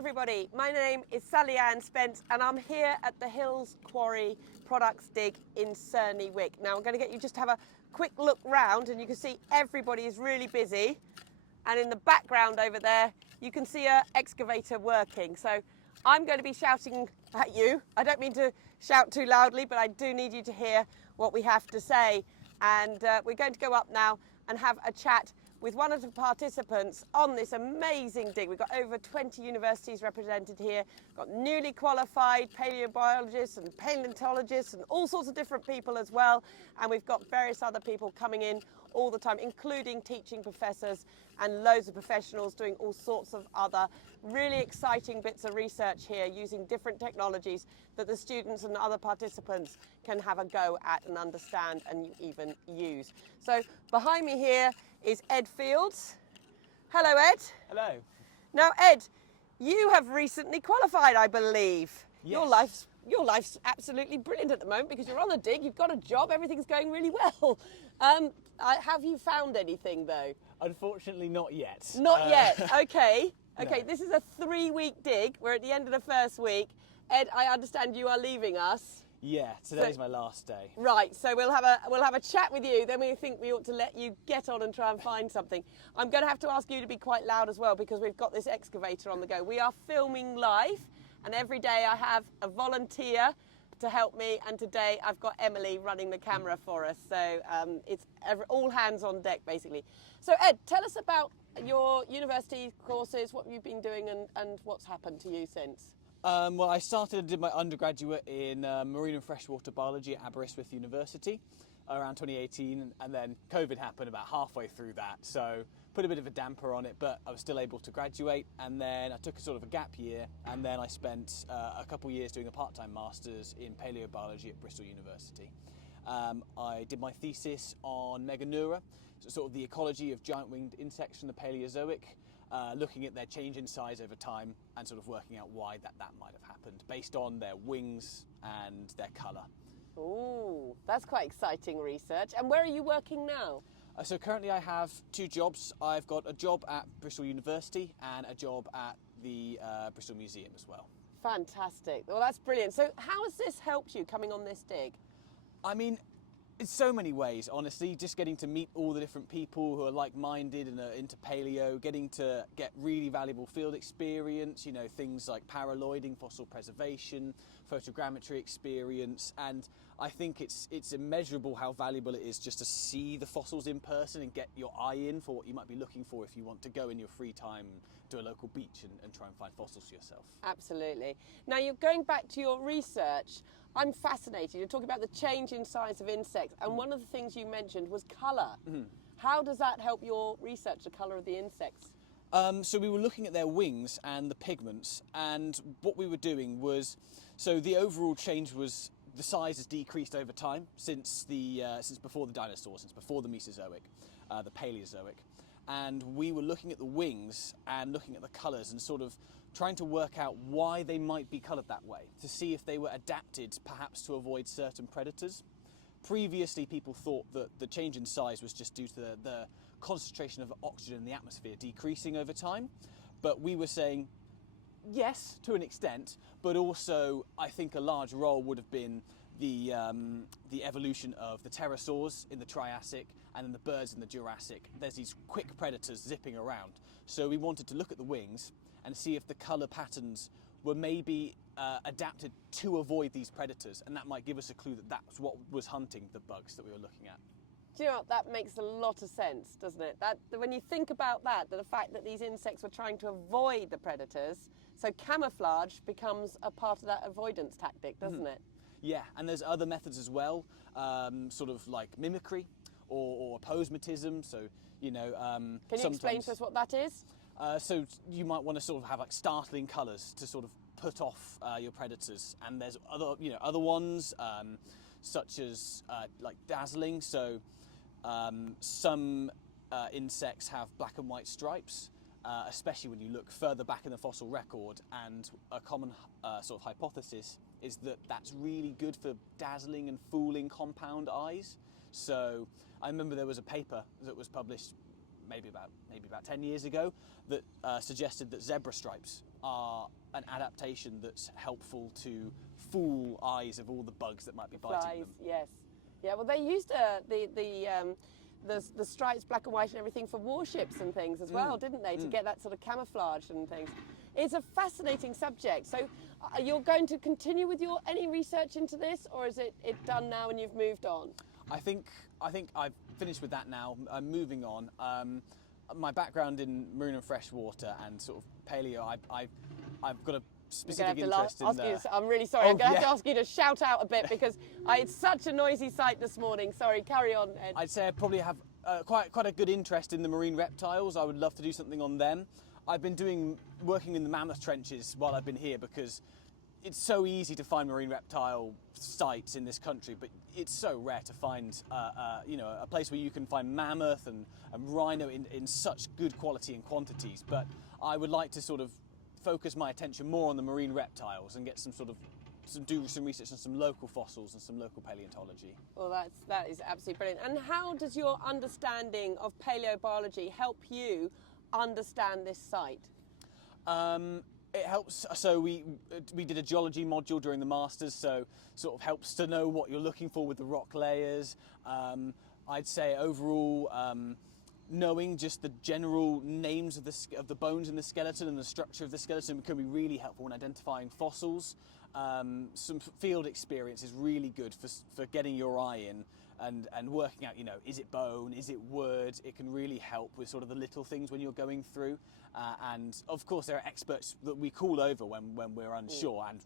everybody, my name is Sally-Ann Spence and I'm here at the Hills Quarry Products dig in Cerney, Wick. Now I'm going to get you just to have a quick look round and you can see everybody is really busy, and in the background over there you can see an excavator working. So I'm going to be shouting at you. I don't mean to shout too loudly, but I do need you to hear what we have to say. And we're going to go up now and have a chat with one of the participants on this amazing dig. We've got over 20 universities represented here, got newly qualified palaeobiologists and paleontologists and all sorts of different people as well. And we've got various other people coming in all the time, including teaching professors and loads of professionals doing all sorts of other really exciting bits of research here using different technologies that the students and other participants can have a go at and understand and even use. So behind me here is Edd Fields. Hello, Ed. Hello. Now, Ed, you have recently qualified, I believe. Yes. Your life's absolutely brilliant at the moment because you're on the dig, you've got a job, everything's going really well. Have you found anything though? Unfortunately, not yet. Not yet. Okay. Okay. No. This is a 3-week dig. We're at the end of the first week. Ed, I understand you are leaving us. Yeah, today's my last day. Right. So we'll have a chat with you. Then we think we ought to let you get on and try and find something. I'm going to have to ask you to be quite loud as well because we've got this excavator on the go. We are filming live, and every day I have a volunteer to help me, and today I've got Emily running the camera for us. So it's all hands on deck basically. So Ed, tell us about your university courses, what you've been doing and what's happened to you since. Well, I did my undergraduate in marine and freshwater biology at Aberystwyth University around 2018, and then COVID happened about halfway through that, so put a bit of a damper on it, but I was still able to graduate. And then I took a sort of a gap year, and then I spent a couple years doing a part-time master's in palaeobiology at Bristol University. I did my thesis on Meganeura, so sort of the ecology of giant winged insects from the Paleozoic, looking at their change in size over time and sort of working out why that might have happened based on their wings and their colour. Ooh, that's quite exciting research. And where are you working now? So currently I have 2 jobs. I've got a job at Bristol University and a job at the Bristol Museum as well. Fantastic. Well, that's brilliant. So how has this helped you coming on this dig? I mean, in so many ways, honestly, just getting to meet all the different people who are like-minded and are into paleo, getting to get really valuable field experience, you know, things like paraloiding, fossil preservation, photogrammetry experience, and I think it's immeasurable how valuable it is just to see the fossils in person and get your eye in for what you might be looking for if you want to go in your free time to a local beach and try and find fossils for yourself. Absolutely. Now, you're going back to your research. I'm fascinated. You're talking about the change in size of insects, and one of the things you mentioned was colour. Mm-hmm. How does that help your research, the colour of the insects? So we were looking at their wings and the pigments, and what we were doing was, so the overall change was the size has decreased over time since before the dinosaurs, since before the Mesozoic, the Paleozoic, and we were looking at the wings and looking at the colours and sort of trying to work out why they might be coloured that way, to see if they were adapted perhaps to avoid certain predators. Previously, people thought that the change in size was just due to the concentration of oxygen in the atmosphere decreasing over time, but we were saying yes, to an extent, but also I think a large role would have been the evolution of the pterosaurs in the Triassic and then the birds in the Jurassic. There's these quick predators zipping around, so we wanted to look at the wings and see if the colour patterns were maybe adapted to avoid these predators, and that might give us a clue that that's what was hunting the bugs that we were looking at. Do you know what? That makes a lot of sense, doesn't it? That when you think about that the fact that these insects were trying to avoid the predators, so camouflage becomes a part of that avoidance tactic, doesn't it? Yeah, and there's other methods as well, sort of like mimicry or aposematism. So, you know, can you explain to us what that is? So you might want to sort of have like startling colours to sort of put off your predators, and there's other ones such as like dazzling. So some insects have black and white stripes, especially when you look further back in the fossil record. And a common sort of hypothesis is that that's really good for dazzling and fooling compound eyes. So I remember there was a paper that was published maybe about 10 years ago that suggested that zebra stripes are an adaptation that's helpful to fool eyes of all the bugs that might be biting Flies, them. yes. Yeah, well, they used the stripes, black and white and everything for warships and things as well, didn't they, to get that sort of camouflage and things. It's a fascinating subject. So you're going to continue with any research into this, or is it done now and you've moved on? I think I've finished with that now. I'm moving on. My background in marine and freshwater and sort of paleo, I've got a specific interest in I'm really sorry. I'm going to have to ask you to shout out a bit because it's such a noisy site this morning. Sorry, carry on, Ed. I'd say I probably have quite a good interest in the marine reptiles. I would love to do something on them. I've been working in the mammoth trenches while I've been here because it's so easy to find marine reptile sites in this country, but it's so rare to find a place where you can find mammoth and rhino in such good quality and quantities. But I would like to sort of focus my attention more on the marine reptiles and get do some research on some local fossils and some local paleontology. Well, that is absolutely brilliant. And how does your understanding of paleobiology help you understand this site? It helps. So we did a geology module during the masters, so sort of helps to know what you're looking for with the rock layers. I'd say overall, knowing just the general names of the bones in the skeleton and the structure of the skeleton can be really helpful in identifying fossils. Some field experience is really good for getting your eye in and working out, is it bone, is it wood? It can really help with sort of the little things when you're going through. And of course there are experts that we call over when we're unsure, and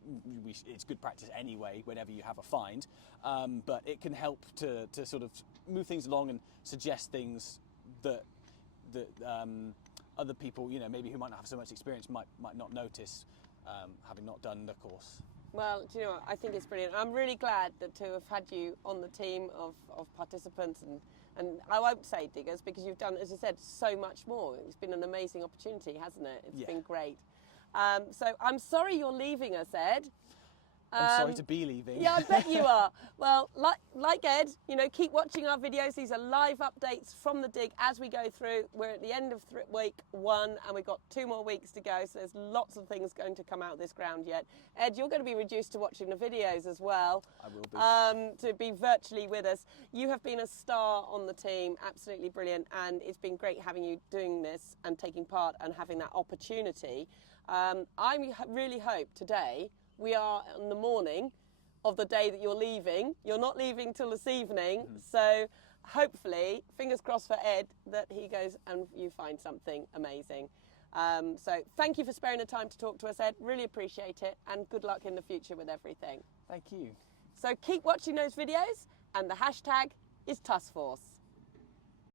it's good practice anyway whenever you have a find. But it can help to sort of move things along and suggest things that other people, maybe who might not have so much experience might not notice, having not done the course. Well, do you know what? I think it's brilliant. I'm really glad to have had you on the team of participants and I won't say diggers because you've done, as I said, so much more. It's been an amazing opportunity, hasn't it? It's been great. So I'm sorry you're leaving us, Ed. I'm sorry to be leaving. Yeah, I bet you are. Well, like Ed, keep watching our videos. These are live updates from the dig as we go through. We're at the end of week 1 and we've got 2 more weeks to go. So there's lots of things going to come out of this ground yet. Ed, you're going to be reduced to watching the videos as well. I will be. To be virtually with us. You have been a star on the team, absolutely brilliant. And it's been great having you doing this and taking part and having that opportunity. I really hope today we are on the morning of the day that you're leaving. You're not leaving till this evening. So hopefully, fingers crossed for Ed, that he goes and you find something amazing. So thank you for sparing the time to talk to us, Ed. Really appreciate it. And good luck in the future with everything. Thank you. So keep watching those videos. And the hashtag is TussForce.